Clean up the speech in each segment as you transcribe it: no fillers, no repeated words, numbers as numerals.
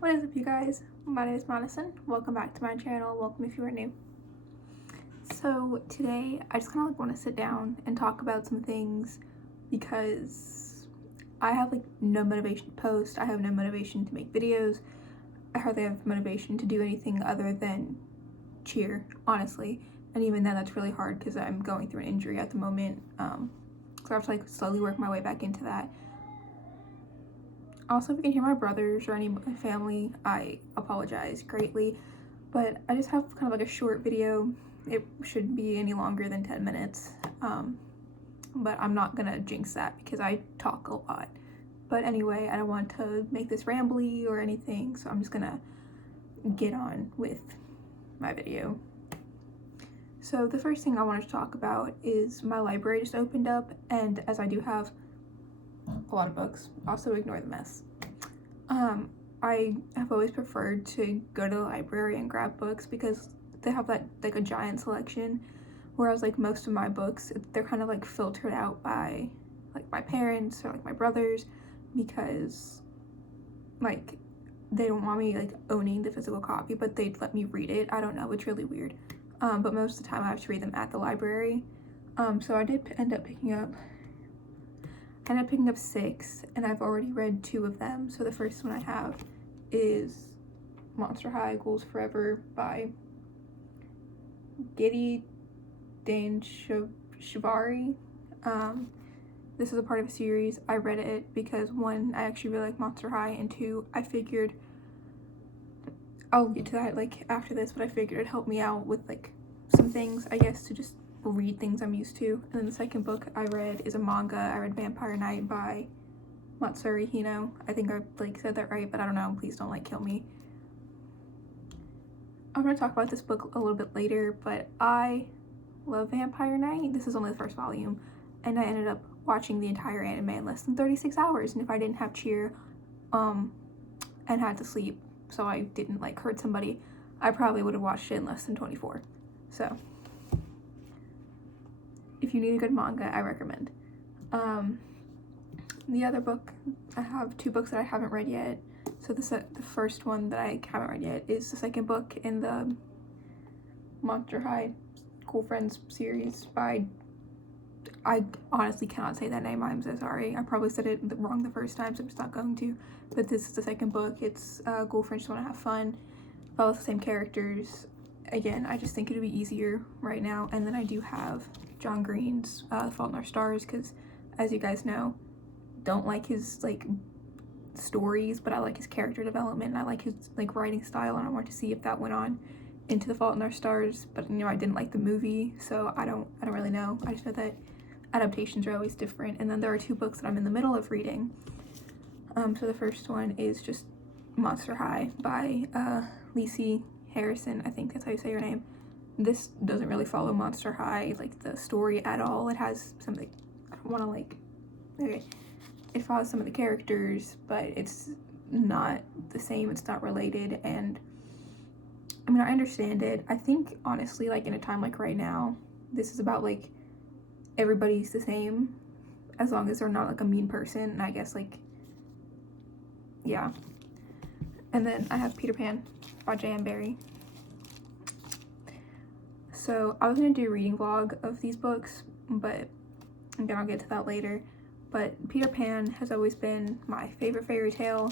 What is up, you guys? My name is Madison. Welcome back to my channel. Welcome if you are new. So today I just kind of want to sit down and talk about some things because I have no motivation to post. I have no motivation to make videos. I hardly have motivation to do anything other than cheer, honestly. And even then, that's really hard because I'm going through an injury at the moment. So I have to slowly work my way back into that. Also, if you can hear my brothers or any of my family, I apologize greatly, but I just have kind of a short video. It shouldn't be any longer than 10 minutes, but I'm not gonna jinx that because I talk a lot. But anyway, I don't want to make this rambly or anything, so I'm just gonna get on with my video. So the first thing I wanted to talk about is my library just opened up, and as I do have a lot of books, also ignore the mess. I have always preferred to go to the library and grab books because they have that a giant selection, whereas most of my books, they're kind of filtered out by my parents or my brothers because they don't want me owning the physical copy, but they'd let me read it. I don't know, it's really weird. But most of the time I have to read them at the library. So I did end up picking up 6, and I've already read 2 of them. So the first one I have is Monster High Ghouls Forever by Giddy Dane Shivari. This is a part of a series. I read it because 1, I actually really like Monster High, and 2, I figured, I'll get to that after this, but I figured it'd help me out with some things, I guess, to just read things I'm used to. And then the second book I read is a manga. I read Vampire Knight by Matsuri Hino. I think I said that right, but I don't know. Please don't kill me. I'm gonna talk about this book a little bit later, but I love Vampire Knight. This is only the first volume, and I ended up watching the entire anime in less than 36 hours. And if I didn't have cheer, and had to sleep, so I didn't hurt somebody, I probably would have watched it in less than 24. So if you need a good manga, I recommend. The other book, I have 2 books that I haven't read yet. So the first one that I haven't read yet is the second book in the Monster High Cool Friends series by, I honestly cannot say that name, I'm so sorry. I probably said it wrong the first time, so I'm just not going to. But this is the second book. It's Cool Friends Just Want to Have Fun. Follows the same characters. Again, I just think it would be easier right now. And then I do have John Green's The Fault in Our Stars, because as you guys know, don't like his stories, but I like his character development, and I like his writing style, and I want to see if that went on into The Fault in Our Stars. But I didn't like the movie, so I don't really know. I just know that adaptations are always different. And then there are 2 books that I'm in the middle of reading. So the first one is just Monster High by Lacey Harrison. I think that's how you say your name. This doesn't really follow Monster High the story at all. It has something, I don't want to okay, it follows some of the characters, but it's not the same. It's not related. And I understand it. I think honestly, in a time right now, this is about everybody's the same as long as they're not a mean person. And I guess yeah. And then I have Peter Pan by J.M. Barrie. So I was gonna do a reading vlog of these books, but again, I'll get to that later. But Peter Pan has always been my favorite fairy tale.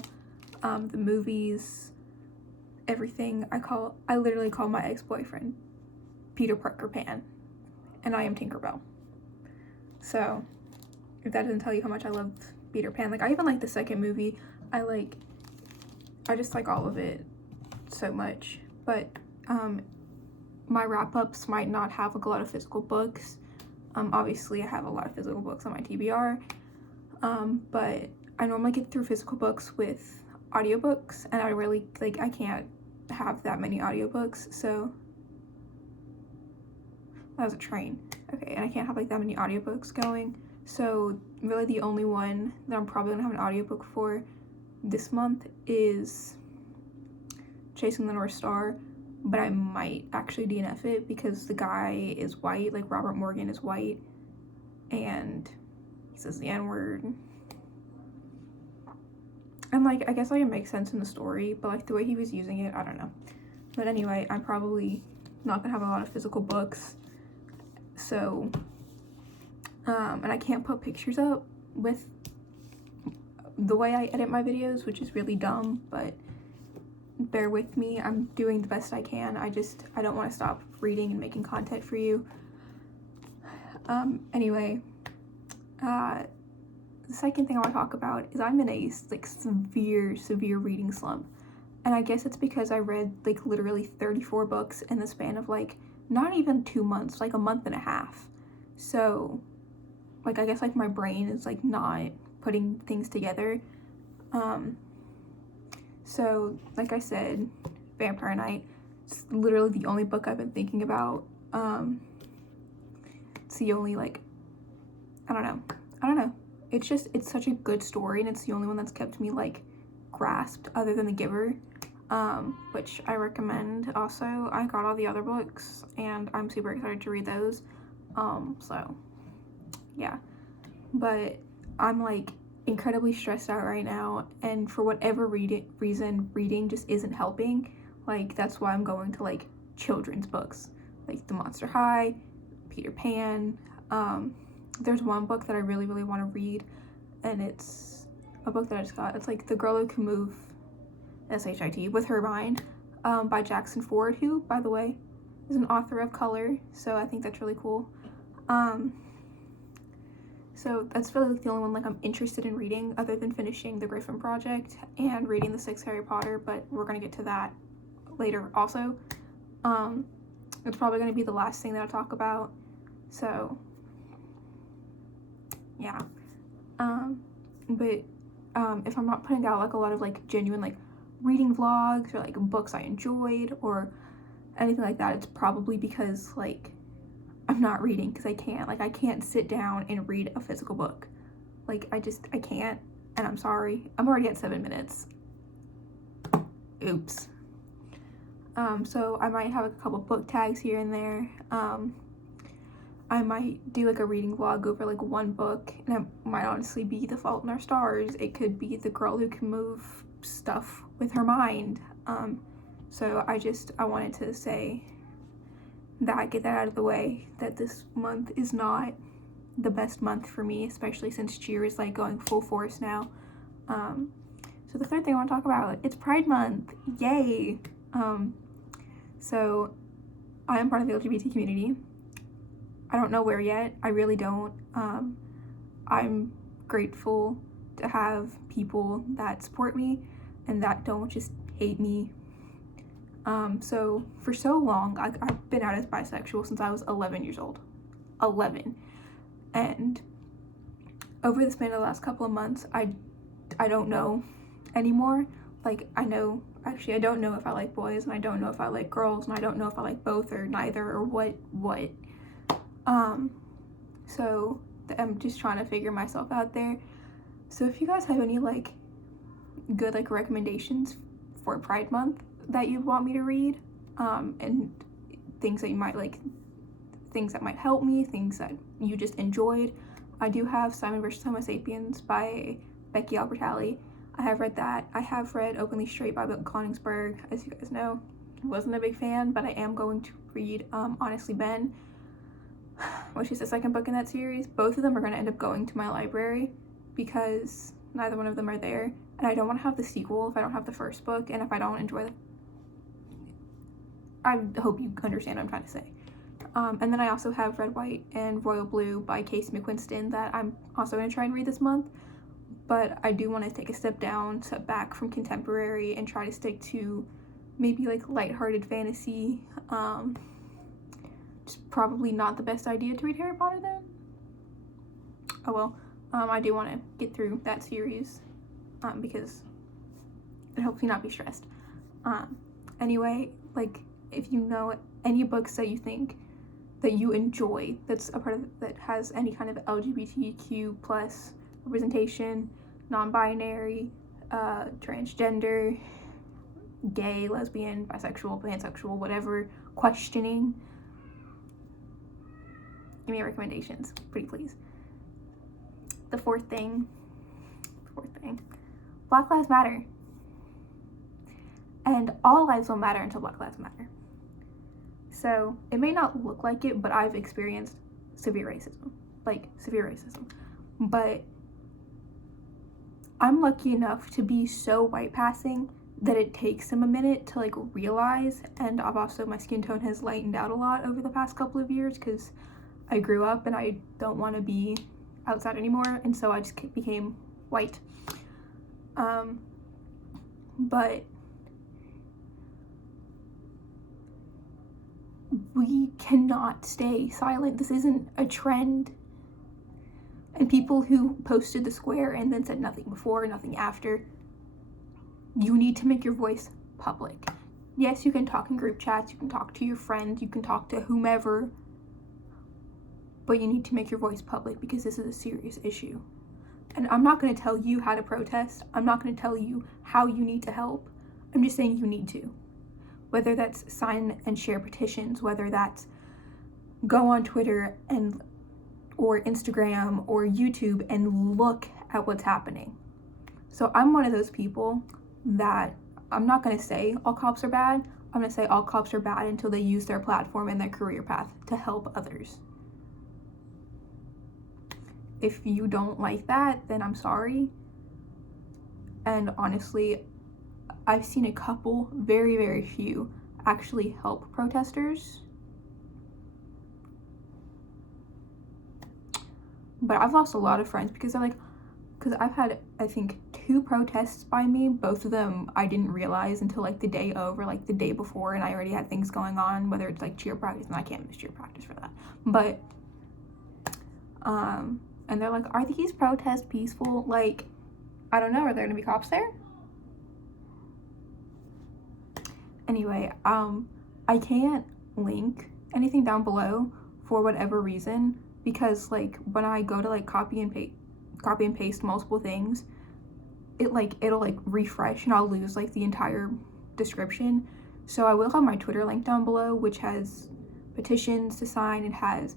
The movies, everything. I literally call my ex-boyfriend Peter Parker Pan, and I am Tinkerbell. So if that doesn't tell you how much I love Peter Pan, I even like the second movie. I just like all of it so much. But my wrap-ups might not have a lot of physical books. Obviously I have a lot of physical books on my TBR, but I normally get through physical books with audiobooks, and I really I can't have that many audiobooks. So that was a train. Okay, and I can't have that many audiobooks going. So really the only one that I'm probably gonna have an audiobook for this month is Chasing the North Star, but I might actually DNF it because the guy is white, Robert Morgan is white, and he says the N-word. And, like, I guess, like, it makes sense in the story, but, like, the way he was using it, I don't know. But anyway, I'm probably not gonna have a lot of physical books, so, and I can't put pictures up with the way I edit my videos, which is really dumb, but bear with me. I'm doing the best I can. I don't want to stop reading and making content for you. Anyway, the second thing I want to talk about is I'm in a, like, severe reading slump. And I guess it's because I read, like, literally 34 books in the span of, like, not even 2 months, like a month and a half. So, like, I guess, like, my brain is, like, not putting things together. So, like I said, Vampire Night, it's literally the only book I've been thinking about. It's the only, like, I don't know. It's such a good story, and it's the only one that's kept me, like, grasped, other than The Giver, which I recommend also. I got all the other books, and I'm super excited to read those. So, yeah. But I'm, like, incredibly stressed out right now, and for whatever reason, reading just isn't helping. Like, that's why I'm going to, like, children's books, like The Monster High, Peter Pan. There's one book that I really want to read, and it's a book that I just got. It's, like, The Girl Who Can Move, S-H-I-T, with Her Mind, by Jackson Ford, who, by the way, is an author of color, so I think that's really cool. So that's really, like, the only one, like, I'm interested in reading, other than finishing The Griffin Project and reading the 6th Harry Potter, but we're gonna get to that later also. It's probably gonna be the last thing that I talk about, so yeah. But if I'm not putting out, like, a lot of, like, genuine, like, reading vlogs or, like, books I enjoyed or anything like that, it's probably because, like, I'm not reading, because I can't. Like, I can't sit down and read a physical book. Like, I can't, and I'm sorry. I'm already at 7 minutes. Oops. So I might have a couple book tags here and there. I might do, like, a reading vlog over, like, one book, and it might honestly be The Fault in Our Stars. It could be The Girl Who Can Move stuff with her mind. So I wanted to say that, get that out of the way, that this month is not the best month for me, especially since cheer is, like, going full force now. So the third thing I want to talk about, it's Pride Month. Yay! So I am part of the LGBT community. I don't know where yet. I really don't. I'm grateful to have people that support me and that don't just hate me. So for so long, I've been out as bisexual since I was 11 years old. 11. And over the span of the last couple of months, I don't know anymore. Like, I don't know if I like boys, and I don't know if I like girls, and I don't know if I like both or neither or what. So I'm just trying to figure myself out there. So if you guys have any, like, good, like, recommendations for Pride Month that you want me to read, and things that you might like, things that might help me, things that you just enjoyed, I do have Simon vs. Homo Sapiens by Becky Albertalli. I have read that. I have read Openly Straight by Bill Konigsberg. As you guys know, I wasn't a big fan, but I am going to read Honestly Ben, which is the second book in that series. Both of them are going to end up going to my library because neither one of them are there, and I don't want to have the sequel if I don't have the first book, and if I don't enjoy I hope you understand what I'm trying to say. And then I also have Red, White, and Royal Blue by Casey McQuiston that I'm also going to try and read this month, but I do want to take a step back from contemporary and try to stick to maybe, like, lighthearted fantasy. It's probably not the best idea to read Harry Potter then. Oh well. I do want to get through that series because it helps me not be stressed. Anyway, like, if you know any books that you think that you enjoy, that's a part of that has any kind of LGBTQ plus representation, non-binary, transgender, gay, lesbian, bisexual, pansexual, whatever, questioning, give me recommendations, pretty please. The fourth thing, Black Lives Matter. And all lives will matter until Black Lives Matter. So it may not look like it, but I've experienced severe racism. But I'm lucky enough to be so white passing that it takes them a minute to like realize. And my skin tone has lightened out a lot over the past couple of years because I grew up and I don't want to be outside anymore, and so I just became white. But we cannot stay silent. This isn't a trend. And people who posted the square and then said nothing before, nothing after, you need to make your voice public. Yes, you can talk in group chats, you can talk to your friends, you can talk to whomever, but you need to make your voice public because this is a serious issue. And I'm not going to tell you how to protest. I'm not going to tell you how you need to help. I'm just saying you need to. Whether that's sign and share petitions, whether that's go on Twitter or Instagram or YouTube and look at what's happening. So I'm one of those people that I'm not going to say all cops are bad. I'm going to say all cops are bad until they use their platform and their career path to help others. If you don't like that, then I'm sorry. And honestly, I've seen a couple, very, very few, actually help protesters. But I've lost a lot of friends because I've had, I think, 2 protests by me. Both of them I didn't realize until like the day of or like the day before, and I already had things going on, whether it's like cheer practice, and I can't miss cheer practice for that. But, and they're like, are these protests peaceful? Like, I don't know, are there gonna be cops there? Anyway, I can't link anything down below for whatever reason, because like when I go to like copy and paste multiple things, it'll like refresh and I'll lose like the entire description. So I will have my Twitter link down below, which has petitions to sign, it has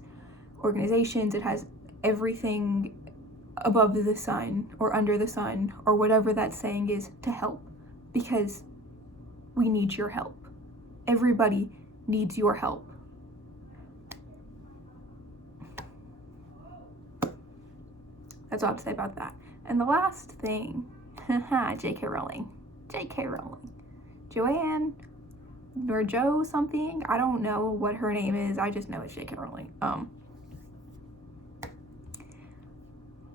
organizations, it has everything above the sun or under the sun or whatever that saying is to help, because we need your help. Everybody needs your help. That's all I have to say about that. And the last thing, J.K. Rowling. Joanne or Joe something. I don't know what her name is. I just know it's J.K. Rowling.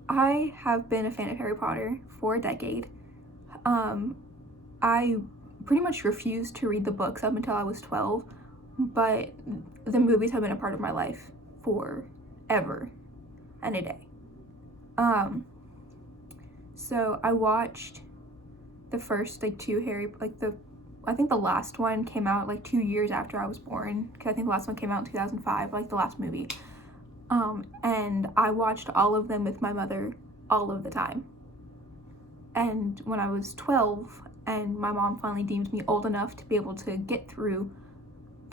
I have been a fan of Harry Potter for a decade. I pretty much refused to read the books up until I was 12, but the movies have been a part of my life forever and a day. So I watched the first like 2 I think the last one came out like 2 years after I was born, because I think the last one came out in 2005, like the last movie. And I watched all of them with my mother all of the time. And when I was 12 and my mom finally deemed me old enough to be able to get through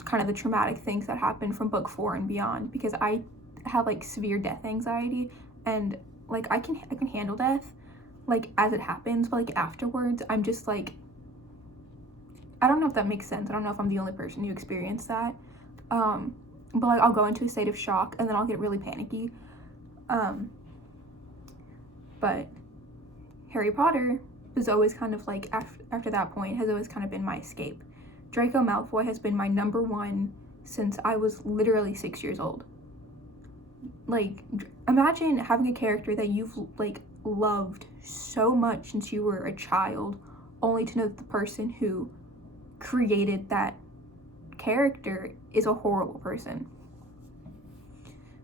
kind of the traumatic things that happened from book 4 and beyond, because I have like severe death anxiety, and like I can handle death like as it happens, but like afterwards I'm just like, I don't know if that makes sense. I don't know if I'm the only person who experienced that. But like I'll go into a state of shock and then I'll get really panicky. But Harry Potter was always kind of like, after that point, has always kind of been my escape. Draco Malfoy has been my number 1 since I was literally 6 years old. Like, imagine having a character that you've like loved so much since you were a child, only to know that the person who created that character is a horrible person.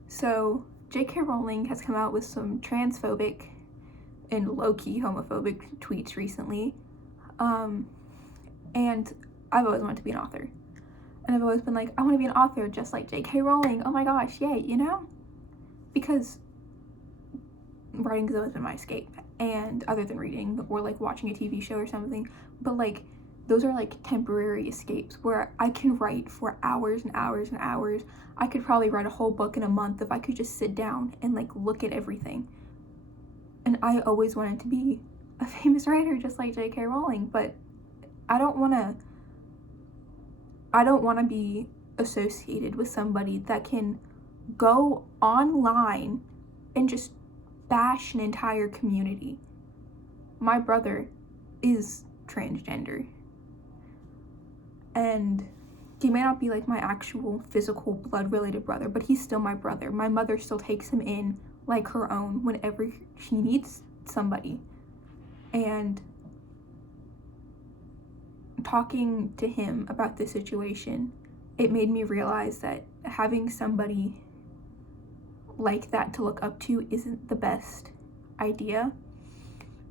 So J.K. Rowling has come out with some transphobic and low-key homophobic tweets recently, and I've always wanted to be an author, and I've always been like, I want to be an author just like J.K. Rowling. Oh my gosh, yay, you know, because writing has always been my escape, and other than reading or like watching a TV show or something, but like those are like temporary escapes where I can write for hours and hours and hours. I could probably write a whole book in a month if I could just sit down and like look at everything. And I always wanted to be a famous writer just like J.K. Rowling, but I don't want to be associated with somebody that can go online and just bash an entire community. My brother is transgender, and he may not be like my actual physical blood related brother, but he's still my brother. My mother still takes him in like her own whenever she needs somebody. And talking to him about this situation, it made me realize that having somebody like that to look up to isn't the best idea.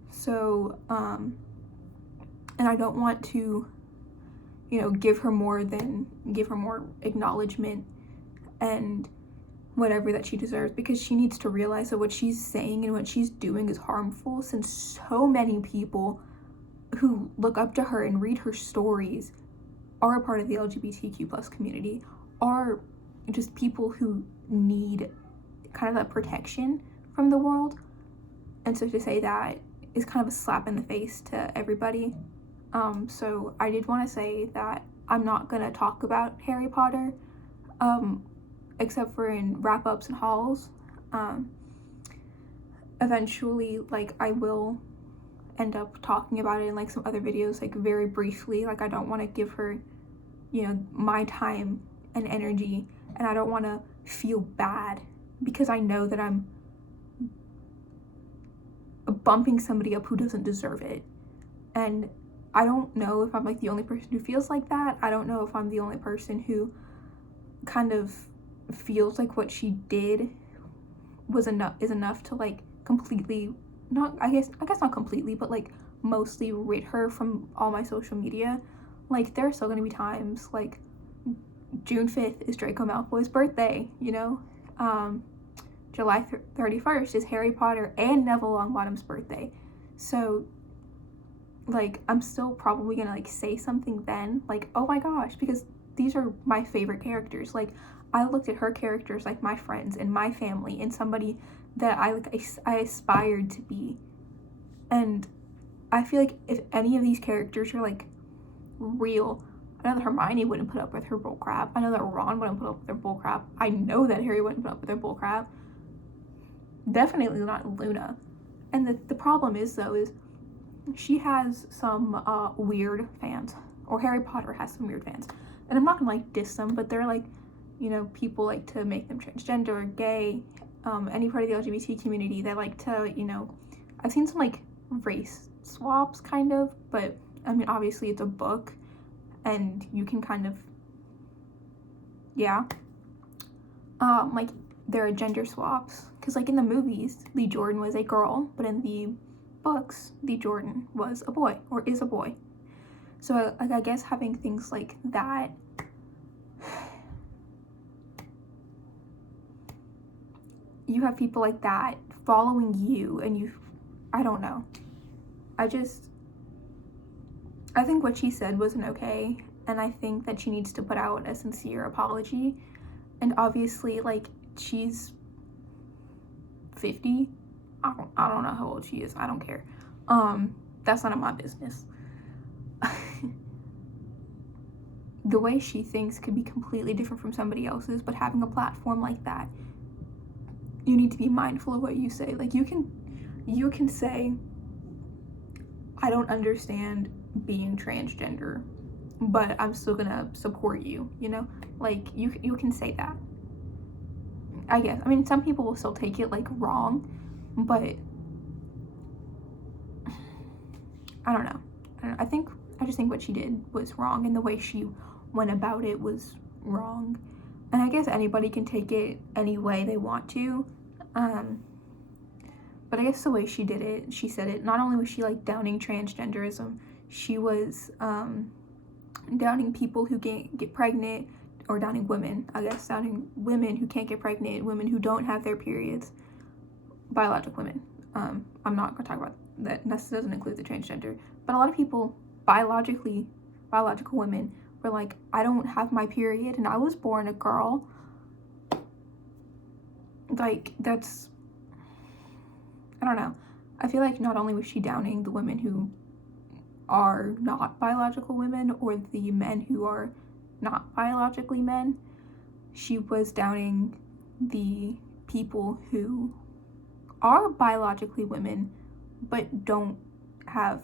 So, and I don't want to, give her more acknowledgement and whatever that she deserves, because she needs to realize that what she's saying and what she's doing is harmful, since so many people who look up to her and read her stories are a part of the LGBTQ plus community, are just people who need kind of that protection from the world. And so to say that is kind of a slap in the face to everybody. So I did want to say that I'm not going to talk about Harry Potter, except for in wrap-ups and hauls. Eventually, like, I will end up talking about it in like some other videos, like very briefly. Like, I don't want to give her, my time and energy, and I don't want to feel bad because I know that I'm bumping somebody up who doesn't deserve it. And I don't know if I'm like the only person who feels like that. I don't know if I'm the only person who kind of feels like what she did is enough to like completely, I guess not completely, but like mostly rid her from all my social media. Like, there are still gonna be times, like June 5th is Draco Malfoy's birthday, July 31st is Harry Potter and Neville Longbottom's birthday. So like, I'm still probably gonna like say something then, like, oh my gosh, because these are my favorite characters. Like, I looked at her characters like my friends and my family and somebody that I aspired to be. And I feel like if any of these characters are like real, I know that Hermione wouldn't put up with her bullcrap. I know that Ron wouldn't put up with their bullcrap. I know that Harry wouldn't put up with their bullcrap. Definitely not Luna. And the problem is, though, is she has some weird fans, or Harry Potter has some weird fans. And I'm not gonna like diss them, but they're like, people like to make them transgender or gay, any part of the LGBT community. They like to, I've seen some like race swaps kind of, but I mean, obviously it's a book and you can kind of, like, there are gender swaps, because like in the movies, Lee Jordan was a girl, but in the books, Lee Jordan was a boy, or is a boy. So like, I guess having things like that, you have people like that following you, and I don't know. I think what she said wasn't okay, and I think that she needs to put out a sincere apology. And obviously, like, she's 50. I don't know how old she is. I don't care. That's none of my business. The way she thinks could be completely different from somebody else's, but having a platform like that, you need to be mindful of what you say. Like, you can say, I don't understand being transgender, but I'm still gonna support you, Like, you can say that. I guess. I mean, some people will still take it like wrong, but I don't know. I just think what she did was wrong, and the way she went about it was wrong. And I guess anybody can take it any way they want to. But I guess the way she did it, she said it, not only was she like downing transgenderism, she was downing people who get pregnant, or downing women, I guess, downing women who can't get pregnant, women who don't have their periods, biologic women. I'm not gonna talk about that. This doesn't include the transgender, but a lot of people, biological women, were like, I don't have my period and I was born a girl. Like, that's, I don't know. I feel like not only was she downing the women who are not biological women or the men who are not biologically men, she was downing the people who are biologically women but don't have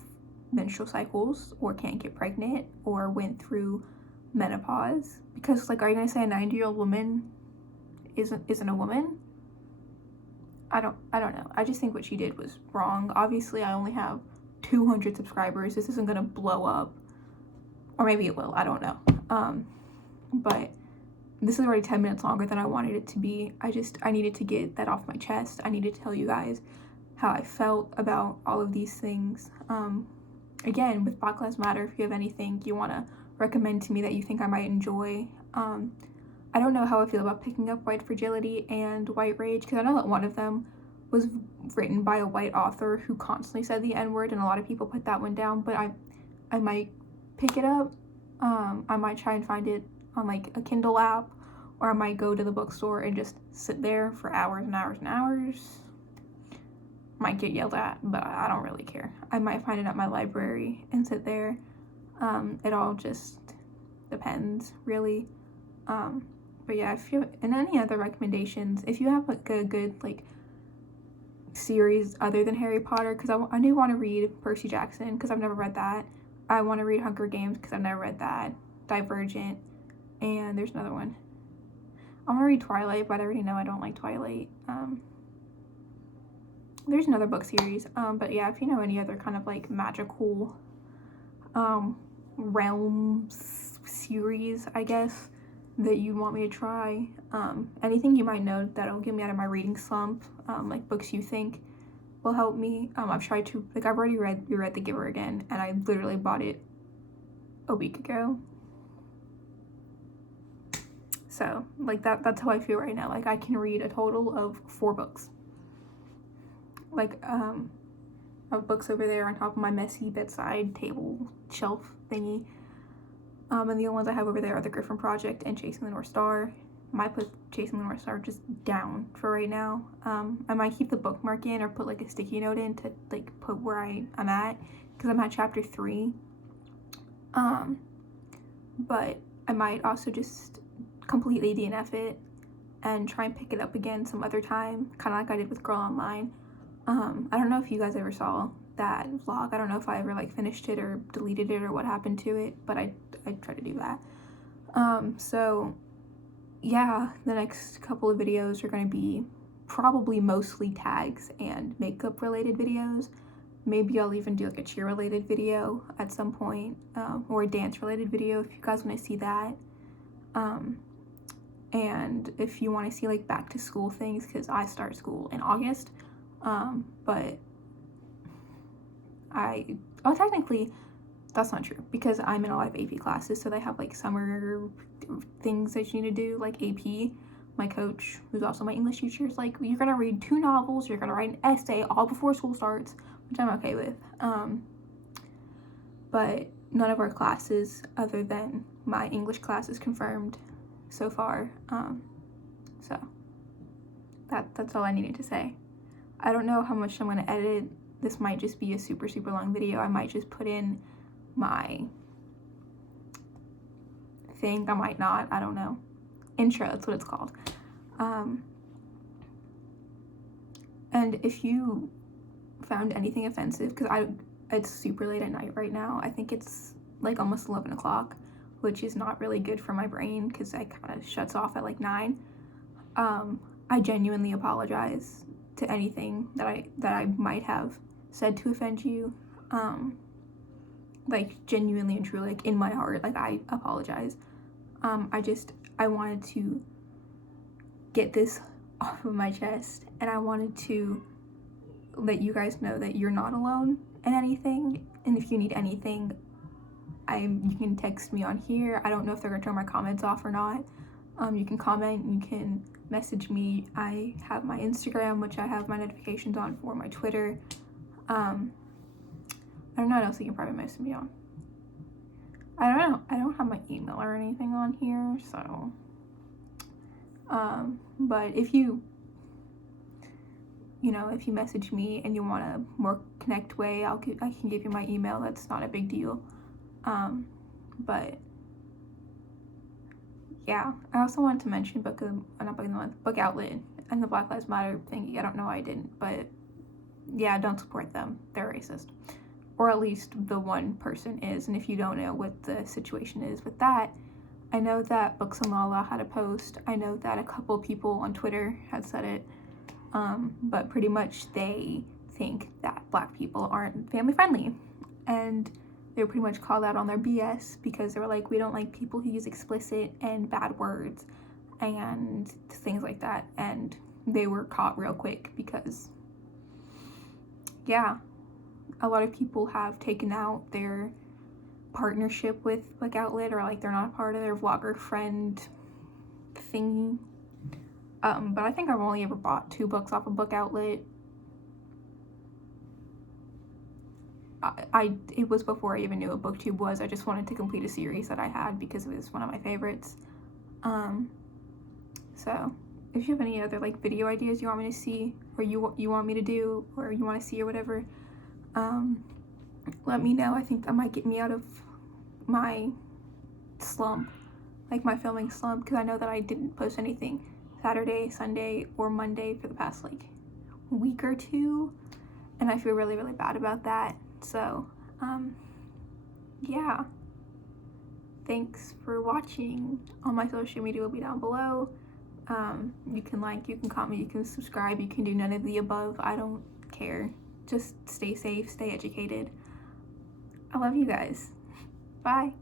menstrual cycles or can't get pregnant or went through menopause. Because, like, are you gonna say a 90-year-old woman isn't a woman? I don't know. I just think what she did was wrong. Obviously, I only have 200 subscribers. This isn't gonna blow up, or maybe it will. I don't know. But this is already 10 minutes longer than I wanted it to be. I needed to get that off my chest. I needed to tell you guys how I felt about all of these things. Again, with Black Lives Matter, if you have anything you want to recommend to me that you think I might enjoy. I don't know how I feel about picking up White Fragility and White Rage, because I know that one of them was written by a white author who constantly said the N-word, and a lot of people put that one down, but I might pick it up. I might try and find it on like a Kindle app, or I might go to the bookstore and just sit there for hours and hours and hours. Might get yelled at, but I don't really care. I might find it at my library and sit there. It all just depends, really. But yeah, if you and any other recommendations, if you have like a good like series other than Harry Potter, because I do want to read Percy Jackson because I've never read that. I want to read Hunger Games because I've never read that. Divergent, and there's another one. I want to read Twilight, but I already know I don't like Twilight. There's another book series. But yeah, if you know any other kind of like magical realms series, I guess, that you want me to try, anything you might know that'll get me out of my reading slump, like books you think will help me. I've tried to, like, I've already read The Giver again, and I literally bought it a week ago. So, like, that's how I feel right now. Like, I can read a total of 4 books. Like, I have books over there on top of my messy bedside table shelf thingy. And the only ones I have over there are The Griffin Project and Chasing the North Star. I might put Chasing the North Star just down for right now. I might keep the bookmark in or put like a sticky note in to like put where I'm at, because I'm at chapter 3. But I might also just completely DNF it and try and pick it up again some other time, kind of like I did with Girl Online. I don't know if you guys ever saw that vlog. I don't know if I ever like finished it or deleted it or what happened to it, but I tried to do that. So yeah, the next couple of videos are going to be probably mostly tags and makeup related videos. Maybe I'll even do like a cheer related video at some point, or a dance related video if you guys want to see that. And if you want to see like back to school things, because I start school in August, but technically that's not true, because I'm in a lot of AP classes, so they have like summer things that you need to do, like AP. My coach, who's also my English teacher, is like, you're gonna read 2 novels, you're gonna write an essay all before school starts, which I'm okay with. But none of our classes other than my English class is confirmed so far. So that's all I needed to say. I don't know how much I'm gonna edit. This might just be a super long video. I might just put in my thing. I might not. I don't know. Intro, that's what it's called. And if you found anything offensive, because it's super late at night right now. I think it's like almost 11 o'clock, which is not really good for my brain because I kind of shuts off at like 9. I genuinely apologize to anything that I might have said to offend you. Like genuinely and truly, like in my heart, like I apologize. I wanted to get this off of my chest, and I wanted to let you guys know that you're not alone in anything, and if you need anything, you can text me on here. I don't know if they're gonna turn my comments off or not. You can comment, you can message me. I have my Instagram, which I have my notifications on for, my Twitter. I don't know what else you can probably message me on. I don't know. I don't have my email or anything on here, so. But if you you know, if you message me and you want a more connect way, I can give you my email. That's not a big deal. But yeah, I also wanted to mention Book Outlet and the Black Lives Matter thing. I don't know why I didn't, but yeah, don't support them. They're racist. Or at least the one person is. And if you don't know what the situation is with that, I know that Booksamala had a post. I know that a couple people on Twitter had said it. But pretty much they think that Black people aren't family friendly. And they were pretty much called out on their BS because they were like, we don't like people who use explicit and bad words and things like that. And they were caught real quick because, yeah, a lot of people have taken out their partnership with Book Outlet, or like they're not a part of their vlogger friend thingy. But I think I've only ever bought 2 books off of Book Outlet. It was before I even knew what BookTube was. I just wanted to complete a series that I had because it was one of my favorites. So if you have any other like video ideas you want me to see, or you want me to do, or you want to see or whatever, let me know. I think that might get me out of my slump, like my filming slump, because I know that I didn't post anything Saturday, Sunday, or Monday for the past like week or 2, and I feel really, really bad about that. So, yeah. Thanks for watching. All my social media will be down below. You can like, you can comment, you can subscribe, you can do none of the above. I don't care. Just stay safe, stay educated. I love you guys. Bye.